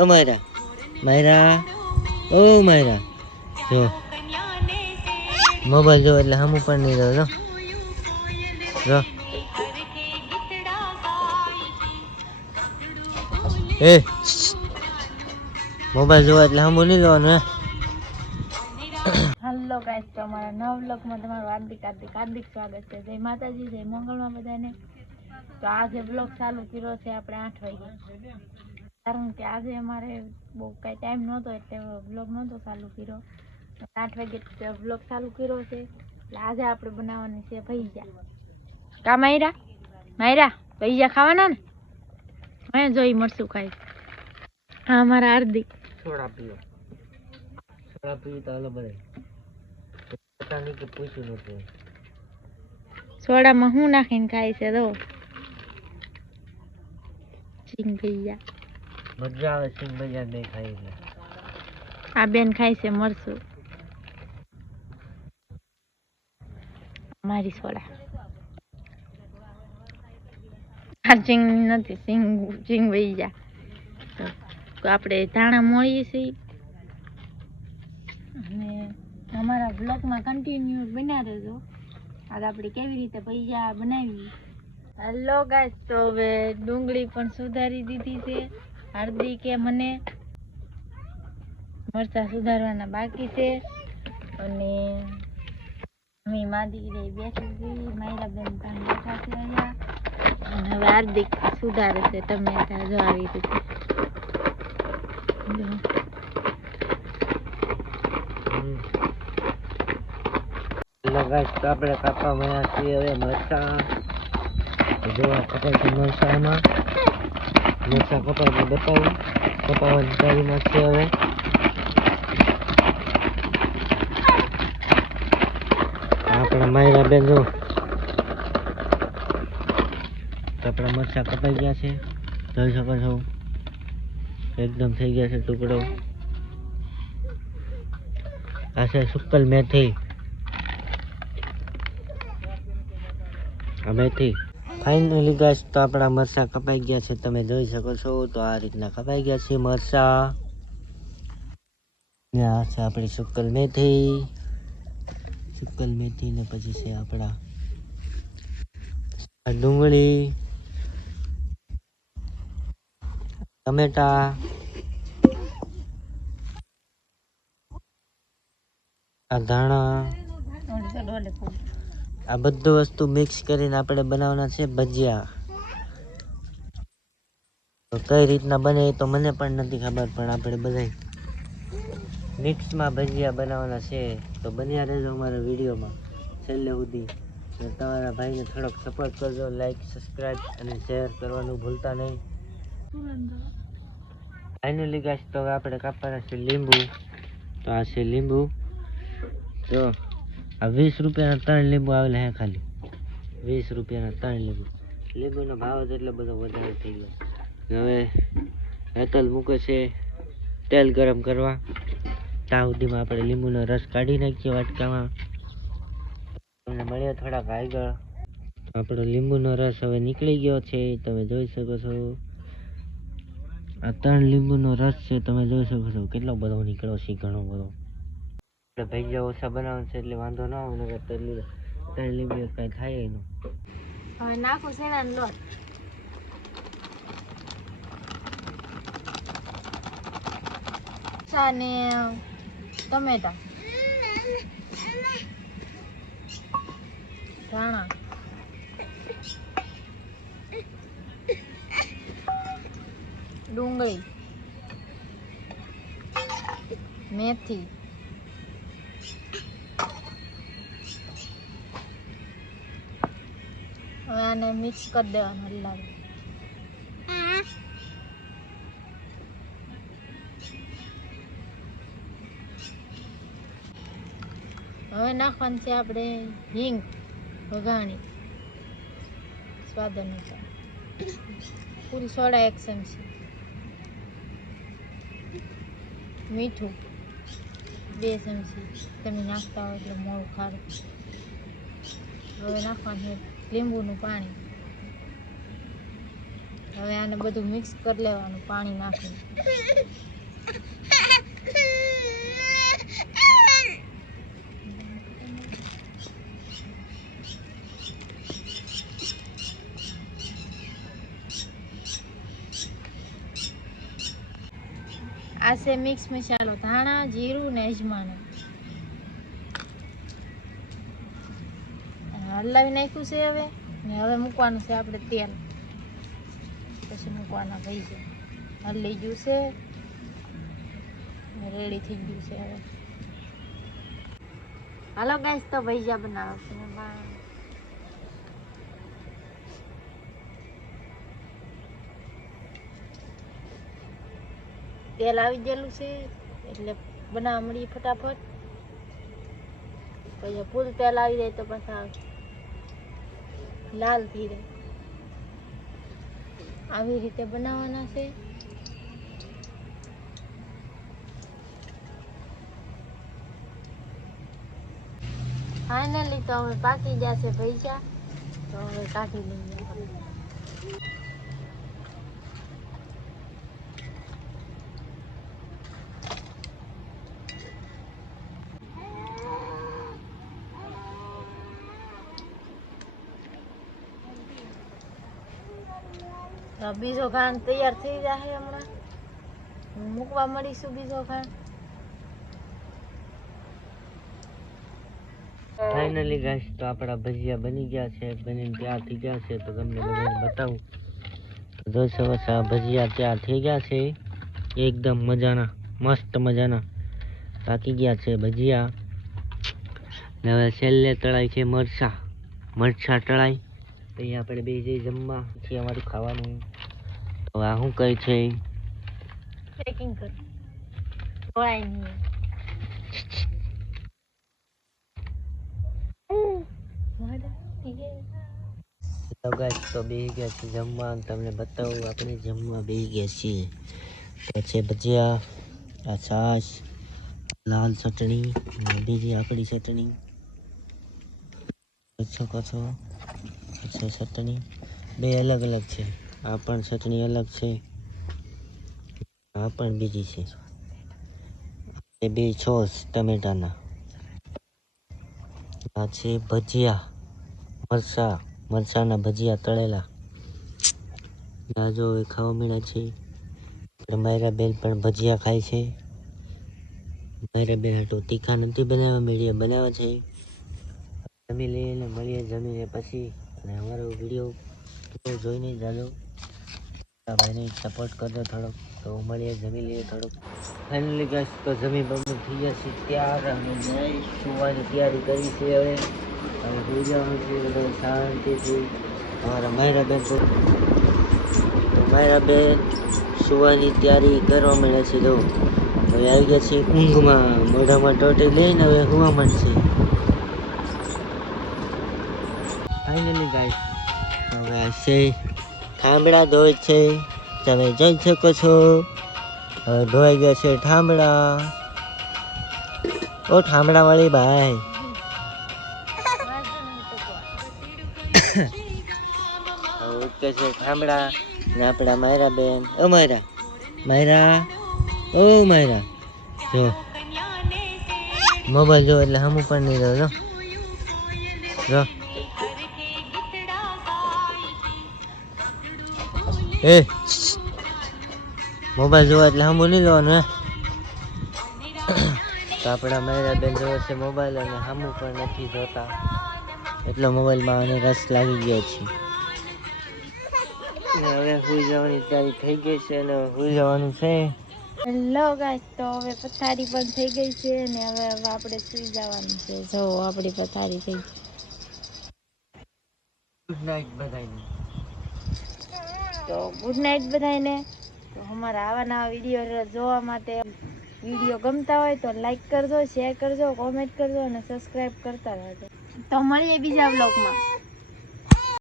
ઓ માયરા માયરા ઓ માયરા જો મોબાઈલ જો એટલે હમ પણ નહીં રહ્યો જો એ મોબાઈલ જોવા એટલે હમ નહીં રહેવાનું હે. હેલો ગાઈસ, તો અમારા નવ બ્લોગમાં તમારું હાર્દિક સ્વાગત છે. જય માતાજી, જય મંગળમાં બધાને. તો આજે બ્લોગ ચાલુ કર્યો છે આપણે 8 વાગે, કારણ કે આજે અમારે બહુ કાંઈ ટાઈમ નહોતો એટલે બ્લોગ નહોતો ચાલુ કર્યો. 8 વાગે બ્લોગ ચાલુ કર્યો છે એટલે આજે આપણે બનાવવાની છે ભજીયા. કા માયરા ભજીયા ખાવાના ને? મેં જોઈ મરચું ખાઈ. હા અમારા હાર્દિક સોડા પીઓ તો હાલો બધે પતા નહીં કે પૂછ્યું નહોતું. સોડામાં શું નાખીને ખાય છે? તો સિંગ ભજીયા મજા આવે. સિંગ ભજીયા નહીં ખાઈ એટલે આ બેન ખાય છે મરચું. મારી સોડા આ સિંગ નથી, સિંગ ભજીયા. તો આપણે ધાણા મળીએ છીએ અને અમારા બ્લોગમાં કન્ટિન્યુ બન્યા રહેજો. આજ આપણે કેવી રીતે ભજીયા બનાવી. હેલો ગાઈસ, તો હવે ડુંગળી પણ સુધારી દીધી છે હાર્દિકે મને. મરચાં સુધારવાના બાકી છે અને અમે માદી બેસી ગઈ. માયરા બેન પાસે બેઠા છે અહીંયા અને હવે હાર્દિક સુધારે છે ટમેટા. જો આવી રીતે ગાઈસ, તો આપણે કાપવા મળ્યા છીએ હવે મરચાં. જોવા કપાય છે મરચાંમાં. મરચાં કપાઈને બતાવું. કપાવાની ચાલી નાખીએ હવે. આપણા માયરા બેન જો આપણા મરચાં કપાઈ ગયા છે, જોઈ શકો છો. એકદમ થઈ ગયા છે ટુકડો. આ છે સુક્કલ મેથી. મેથી ફાઇનલી ગાઈસ, તો આપણા મરચાં કપાઈ ગયા છે, તમે જોઈ શકો છો. તો આ રીતના કપાઈ ગયા છે મરચાં. આ છે આપણી સુક્કલ મેથી ને પછી છે આપણા ડુંગળી, ટમેટા, આ ધાણા. આ બધું વસ્તુ મિક્સ કરીને આપણે બનાવવાના છે ભજીયા. તો કઈ રીતના બને એ તો મને પણ નથી ખબર, પણ આપણે બધા મિક્સમાં ભજીયા બનાવવાના છે. તો બન્યા રહેજો અમારા વિડીયોમાં છેલ્લે સુધી. તમારા ભાઈને થોડોક સપોર્ટ કરજો. લાઈક, સબસ્ક્રાઈબ અને શેર કરવાનું ભૂલતા નહીં. ફાઇનલી ગાઈસ, તો હવે આપણે કાપવાના છે લીંબુ. તો આ છે લીંબુ. જો આ 20 રૂપિયાના 3 લીંબુ આવેલા હે. ખાલી 20 રૂપિયાના 3 લીંબુ. લીંબુનો ભાવ જ એટલો બધો વધારે થઈ ગયો. હવે હેતલ મૂકે છે તેલ ગરમ કરવા. ત્યાં સુધીમાં આપણે લીંબુનો રસ કાઢી નાખીએ વાટકામાં. તમને મળીએ થોડાક આગળ. આપણો લીંબુનો રસ હવે નીકળી ગયો છે, તમે જોઈ શકો છો. આ 3 લીંબુનો રસ છે, તમે જોઈ શકો છો. કેટલો બધો નીકળ્યો છે, ઘણો બધો. આપણે ભજીયા ઓછા બનાવવાનું છે એટલે વાંધો ના આવે. 3 લીંબુ કાંઈ થાય એનું. હવે નાખું શેણાનો લોટ. ને ટમેટા, ધાણા, ડુંગળી, મેથી, હવે આને મિક્સ કરી દેવાનું હલાવી. હવે નાખવાનું છે આપણે હિંગ વઘાણી સ્વાદ અનુસાર. પૂરી સોડા 1 ચમચી, મીઠું 2 ચમચી. તમે નાખતા હોય એટલે મોળું ખારું. હવે નાખવાનું છે લીંબુનું પાણી. હવે આને બધું મિક્સ કરી લેવાનું પાણી નાખીને. આ છે મિક્સ મસાલો, ધાણા, જીરું ને અજમાનો હલાવી નાખ્યું છે. હવે મૂકવાનું છે આપણે તેલ, પછી મૂકવાના ભજીયા. હલી ગયું છે, રેડી થઈ ગયું છે. હવે હાલો ગાઈસ, તો ભજીયા બનાવો છે. તેલ આવી ગયેલું છે એટલે બનાવવા મળીએ ફટાફટ. પછી ફૂલ તેલ આવી જાય તો પાછા લાલ થઈ જાય. આવી રીતે બનાવવાના છે. ફાઇનલી તો હવે પાકી જશે ભજીયા, તો હવે કાઢી લઈએ. બીજો ખાંડ તૈયાર થઈ જશે. હમણાં મૂકવા મળીશું બીજો ખાંડ. ફાઇનલી ગાઈસ, તો આપણા ભજીયા બની ગયા છે, બનીને તૈયાર થઈ ગયા છે. તો તમને બધાને બતાવું તો જોઈ શકો છો, આ ભજીયા તૈયાર થઈ ગયા છે. એકદમ મજાના, મસ્ત મજાના પાકી ગયા છે ભજીયા. ને હવે છેલ્લે તળાય છે મરચા તળાય. તો અહીંયા આપણે બે જઈ જમવા છે, અમારું ખાવાનું. તો આ શું કહે છે, પેકિંગ કર ખવાય નહીં. તો ગાઈસ, તો બેસી ગયા છે જમવા. તમને બતાવું, આપણે જમવા બેસી ગયા છીએ. તો છે ભજીયા, આ છાશ, લાલ ચટણી, બીજી આપણી ચટણી ચટણી બે અલગ અલગ છે. આ પણ ચટણી અલગ છે, આ પણ બીજી છે. એ બે સોસ ટમેટાના. આ છે ભજીયા, મરચાના ભજીયા તળેલા. આ જો હવે ખાવા મળ્યા છે. મારા બેન પણ ભજીયા ખાય છે. મારા બેન હાટું તીખા નથી બનાવવા, મીડિયમ બનાવવા છે. જમી લઈને મળીએ, જમીને પછી. અને અમારો વિડીયો જોઈને જાજો, ભાઈને સપોર્ટ કરજો થોડોક. તો મળીએ, જમી લઈએ થોડુંક. ફાઇનલી ગાઈસ, તો જમી બમી થઈ ગયા છે તૈયાર, અને સુવાની તૈયારી કરી છે. હવે સુઈ જવાનું છે બધા શાંતિથી. અમારા માયરા બેન સુવાની તૈયારી કરવા મળ્યા છે. તો હવે આવી ગયા છે ઊંઘમાં, મોઢામાં ટોટી લઈને હવે સુવા માંડશે. ફાઇનલી ગાઈસ, હવે આ છે ઠામડા ધોય છે, તમે જોઈ શકો છો. હવે ધોઈ ગયા છે ઠામડા. ઓ ઠામડા વાળી ભાઈ, ઉઠકે છે ઠામડા. ને આપણા માયરા બેન, ઓ માયરા જો મોબાઈલ જો એટલે હમ પણ નહીં રહ્યો. જો એ મોબાઈલ જોવા એટલે હમું નહીં લેવાનું. તો આપણા માયરા બેન જોવે છે મોબાઈલ, અને હમું પણ નથી જોતા. એટલો મોબાઈલમાં આને રસ લાગી ગયો છે. હવે સુઈ જવાની તૈયારી થઈ ગઈ છે, અને સુઈ જવાનું છે. હેલો ગાઈસ, તો હવે પથારી પણ થઈ ગઈ છે, ને હવે આપણે સુઈ જવાનું છે. જો આપણી પથારી થઈ ગઈ. ગુડ નાઇટ બધાને. તો ગુડ નાઇટ બધાને. તો અમારા આવા નવા વિડીયો જોવા માટે વિડીયો ગમતા હોય તો લાઈક કરજો, શેર કરજો, કોમેન્ટ કરજો અને સબસ્ક્રાઈબ કરતા રહેજો. તો મળીએ બીજા બ્લોગમાં.